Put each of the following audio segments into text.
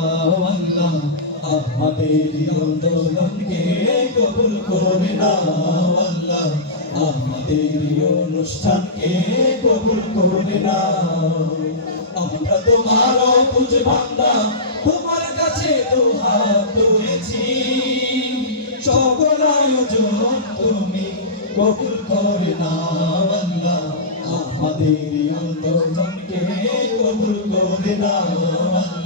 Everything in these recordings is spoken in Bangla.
আল্লাহ আমাদের আন্দোলনকে কবুল করে নাও আল্লাহ আমাদের অনুষ্ঠানকে কবুল করে নাও আমরা তোমার বুঝ বান্দা তোমার কাছে তো হাত তুলেছি সকল আয়োজন তুমি কবুল করে নাও আল্লাহ আমাদের আন্দোলনকে কবুল করে নাও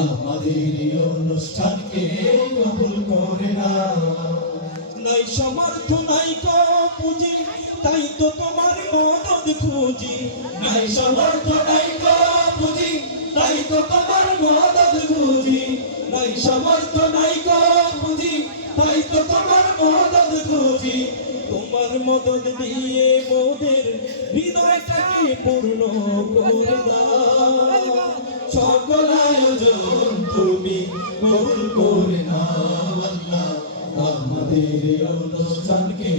আমাদের অনুষ্ঠানকে কবুল করে নাও। নাই সমর্থ নাই কো পুঁজি, তাই তো তোমার মদত খুঁজি। নাই সমর্থ নাই কো পুঁজি, তাই তো তোমার মদত খুঁজি। নাই সমর্থ নাই কো পুঁজি, তাই তো তোমার মদত খুঁজি। তোমার মদত দিয়ে মোদের হৃদয়টাকে পূর্ণ করে দাও। সকল কবুল করে নাও আল্লাহ আমাদের অনুষ্ঠানকে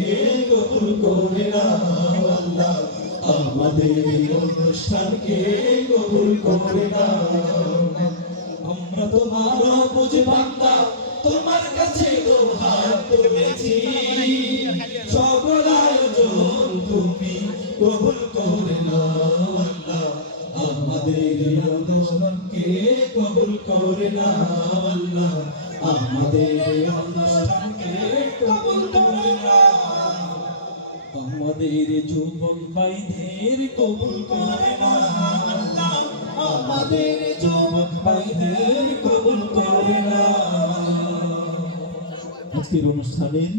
কবুল করে নাও আল্লাহ আমাদের অনুষ্ঠানকে কবুল করে নাও আমরা তোমার বুঝ বান্দা তোমার কাছে হাত তুলেছি সকল আয়োজন তুমি কবুল করে নাও আল্লাহ আমাদের অনুষ্ঠানকে করে আল্লাহ। আমাদের অনুষ্ঠানকে কবুল করে নাও আমাদের যুবক ভাইদের কবুল করে আল্লাহ। আমাদের যুবক ভাইদের কবুল করে নাও আজকের অনুষ্ঠানের